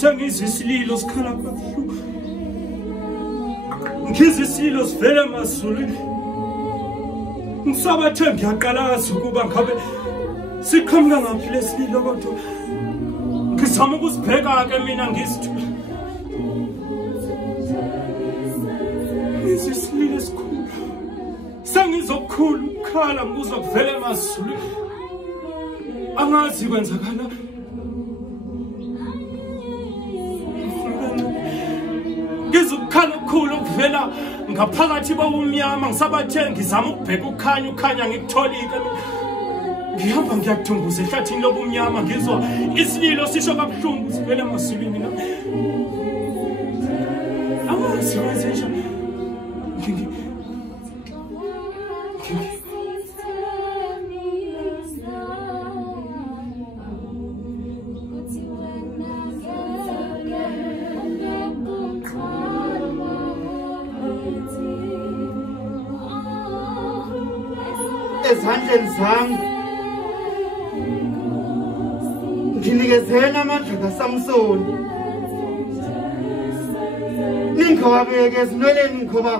Sangizisilos kalabahlu ngizisilos vele masuli ngisabathe ngiyaqalaza ukuba ngabe siqhamuka ngaphi lesililo kodwa ngizama ukusibheka ke mina ngisithule ngizisilis esikhulu sengizokhulu ukukhala ngizwa kuvele masuli angazi kwenzakala ngizukukhala okukhulu ukuvela ngaphakathi bawumnyama ngisabathe ngizama ukubheka ukhanya ngikutholike ngihamba ngiyakudumbuza ehlathini lobumnyama ngizwa isililo sisho kabuhlungu sivele emasulwini na amazi wenze njani ezandleni zami nginikezela amandla kaSamsoni ningawabeke ezinweleni ngoba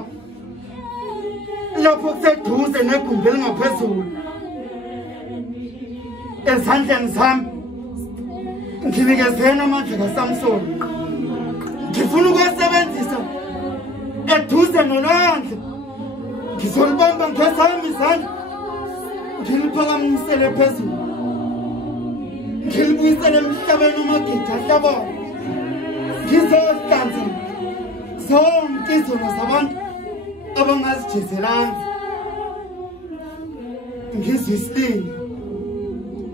lapho kuseduze negumbi elingaphezulu ezandleni zami nginikezela amandla kaSamsoni ngifuna ukusebenzisa eduze nolwandle ngizolibamba ngesami izandla ngiliphakamisele phezulu ngilibuyisele emhlabeni amagedi ahlabayo ngizozihlanza zonke izono zabantu abangazijezelanga ngizwe isililo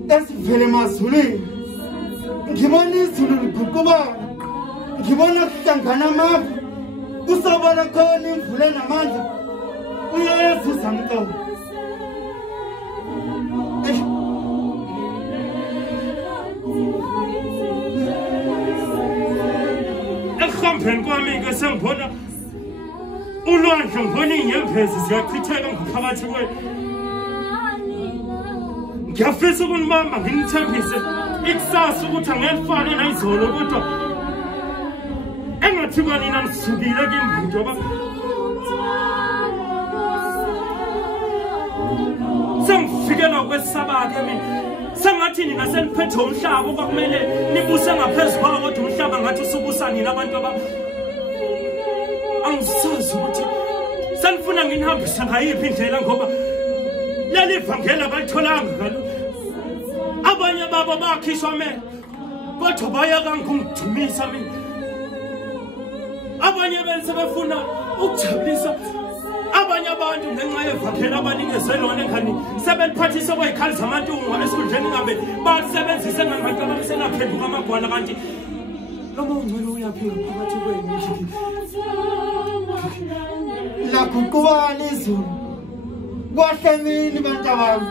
esivele emazulwini ngibona izulu liguqubana ngibona kuhlangana amafu kusobala khona imvula enamandla uyesu samqobo ekuhambeni kwami ke sengibona ulwandle ngibona iy'nyembezi ziyachitheka ngaphakathi ngiyafisa ukunibamba nginithembise ikusasa ukuthi angelifane nayizolo kodwa engathi kwanina nisukile kimi njengoba sengifikelwa kwesaba-ke mina sengathi nina seniphethe umhlaba okwakumele nibuse ngaphezu kwawo kodwa umhlaba ngathi usubusa nina abantu angisazi ukuthi senifuna nginihambise ngayiphi indlela ngoba leli vangeli abalitholanga kalo abanye babo bakhishwa mele kodwa bayeka ngungidumisa mina abanye bense befuna ukujabulisa abanye abantu ngenxa yevangeli abanikeze lona ekhani sebeliphathisa kway'khali zamantungwa esikhundleni ngabe balisebenzise ngabantu abasenaphenduka amagwala kanti noma ungcwele uyaphila phakathi kwenu laguqubana izulu kwahlemini bantabami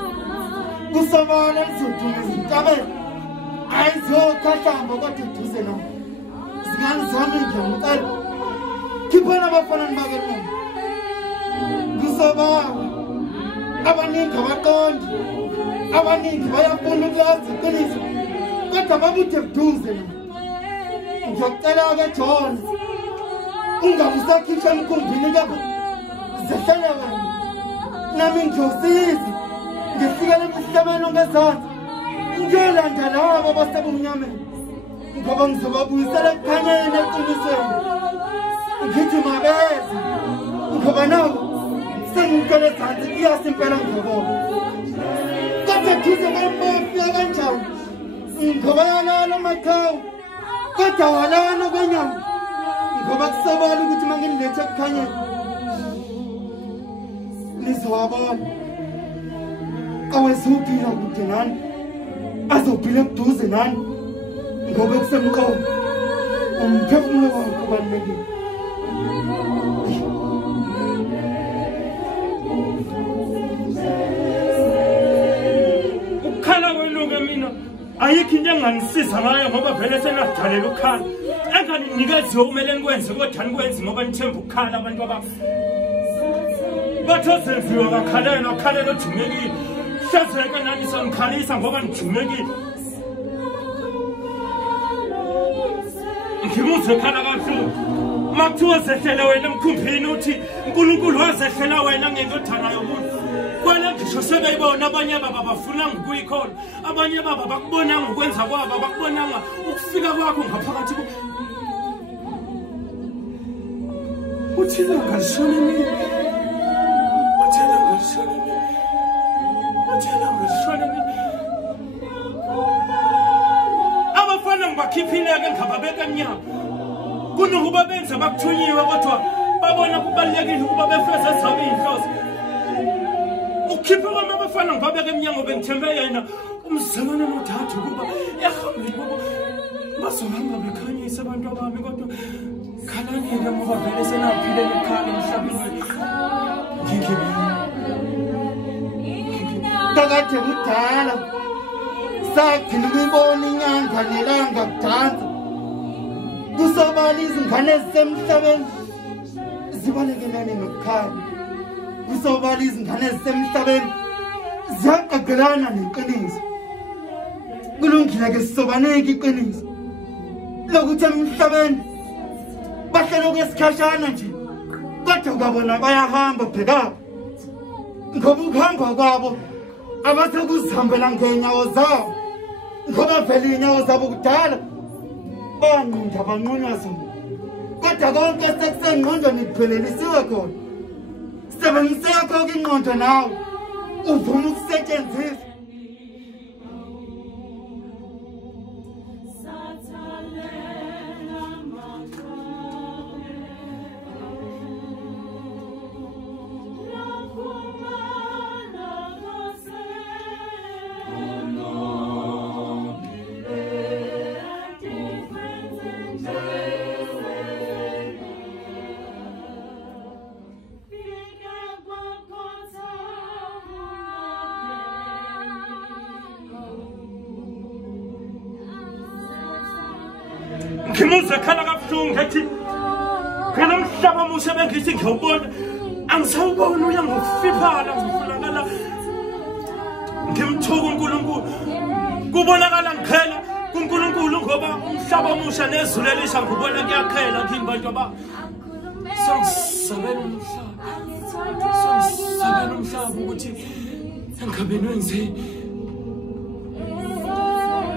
kusobala lizoduma izintabeni ayizokhahlamba kodwa eduze nabo zingane zami ngiyamcela khiphana abafanani bakelona kusobala abaningi abaqondi abaningi bayafuna ukulazi iqiniso kodwa babude buduze nabo ngiyakucela-ke John ungabe usakhishwa emkhumbini lapho zehlele wena nami ngizosiza ngifikele emhlabeni ongezansi ngiyolanda labo abasebumnyameni ngoba ngizobabuyisela ekukhanyeni eqinisweni ngithi mabeze ngoba nabo sengikele ezansi iyasa impela ngiyabona kodwa duze kwamafika kanjani ngoba yalala amakhawu kodwa walana kwenyama ngoba kusobala ukuthi uma nginilethe ekukhanyeni nizowabona awezuphila kude nani azophila eduze nani ngoba kusemqobo umphefumulo wakho ubalulekile ukukhala kweluke mina ayikho into enganisiza ngayo ngoba vele senadalela ukukhala enganinikeziwe kumele nikwenze kodwa nikwenzi ngoba nithemba ukukhala abantu bathozenziwe kakhalelwa khalelwa ojumekile hlezeke nani sangikhalisa ngoba nijumekile ngimuzwe khala kabuhlungu uma kuthiwa zehlele wena emkhumbini uthi uNkulunkulu wazehlela wena ngendodana yomuntu kwena ngisho sebeyibona abanye baba bafunanga ukuyikholwa abanye baba bakubonanga ukwenza kwabo bakubonanga ukufika kwakho ngaphakathi uthina ngalishona mina uthina ngalishona mina uthina ngalishona mina abafana ngibakhiphileke ngababeka emnyama kunokuba benze bakuthunyiwe kodwa babona kubalulekile ukuba befeze zabo iy'nhloso ukhiphe kwami abafana ngibabeka emnyango bengithembe yena umzalwane nodade ukuba ehambeni babo bazohamba bekhanyisa abantu abami kodwa khalani-ke ngoba vele senaphilela ukukhala emhlabeni kakade kudala sagcina ukuyibona inyanga nelanga kudansa kusobala izingane ezisemhlabeni zibalekelane nokukhanya kusobala izingane ezisemhlabeni ziyaqaqelana neqiniso kulungile-ke sisobaneke iqiniso lokuthi emhlabeni bahlele kwesikhashana nje kodwa kwabona bayahamba bhekapha ngoba ukuhamba kwabo abasekuzihambela ngey'nyawo zabo ngoba vele iy'nyawo zabo kudala banqunda banqunywa zona kodwa konke sekusengqondweni kuphelelisiwe khona sebenziseyakho-ke ingqondo nawe uvuma ukusetshenziswa Oh, no. ngimuze khala kabuhlungu ngathi phela umhlaba muhle bengithi ngiyawubona angisawubona uya ngokufiphala ngifulakala ngimthuka uNkulunkulu kubonakala ngikhela kuNkulunkulu ngoba umhlaba omusha nezulu elisha ngibona kuyakhela kimi bantu aba songisabela umhlaba ukuthi engabe wenzeni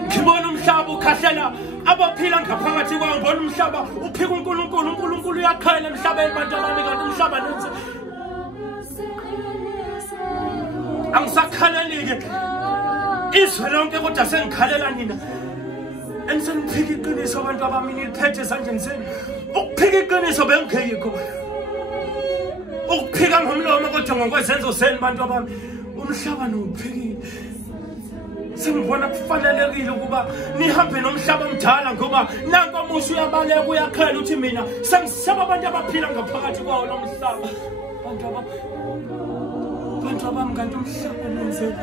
ngibona umhlaba ukhahlela abaphila ngaphakathi kwawo ngibona umhlaba uphika uNkulunkulu uyakhela emhlabeni bantu abami kanti umhlaba nenze angisakhaleli-ke izwe lonke kodwa sengikhalela nina enisengiphika iqiniso abantu abami niliphethe ezandleni zenu ukuphika iqiniso bengekho ukuphika ngomlomo kodwa ngokwezenzo zenu bantu abami umhlaba nowuphikile sengibona kufanelekile ukuba nihambe nomhlaba omdala ngoba nanku omusha uyabaleka uyakhela uthi mina sengisaba abantu abaphila ngaphakathi kwawo lo mhlaba bantu abami kanti umhlaba nenzeni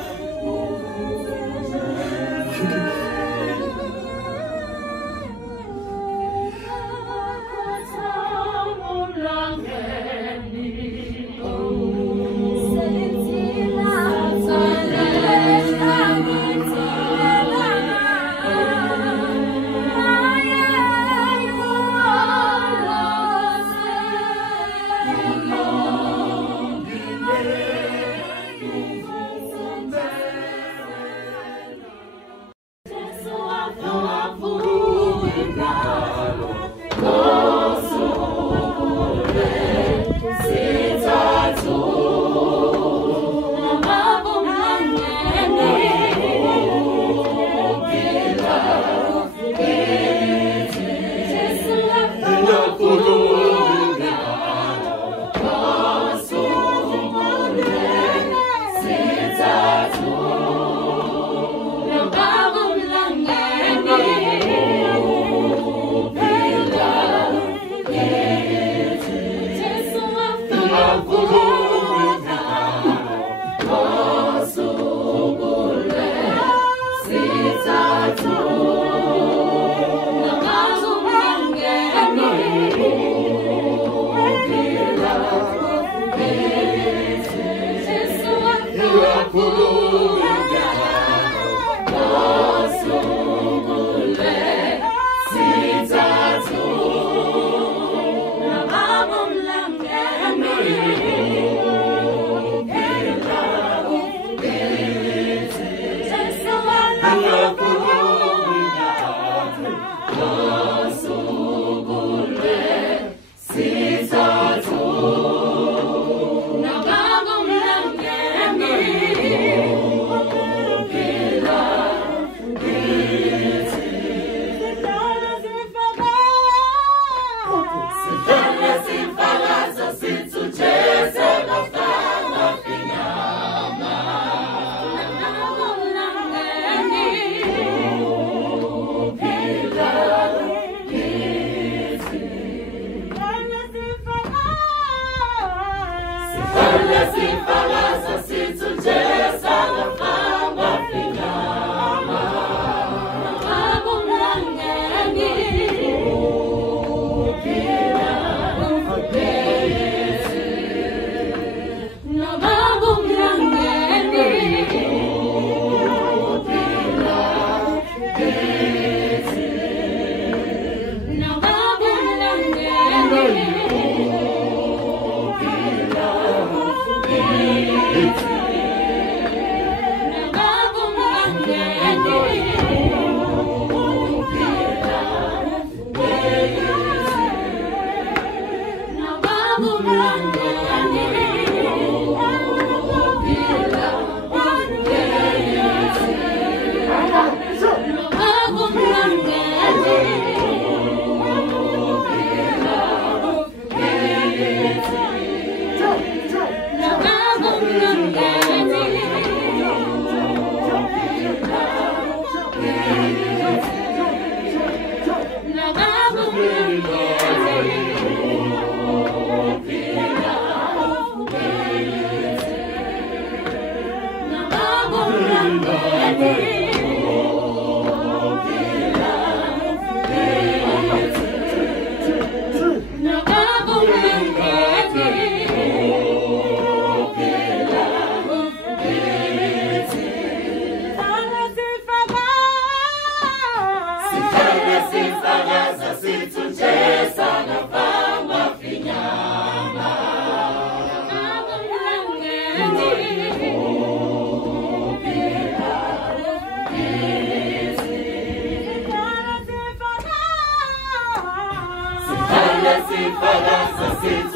Sin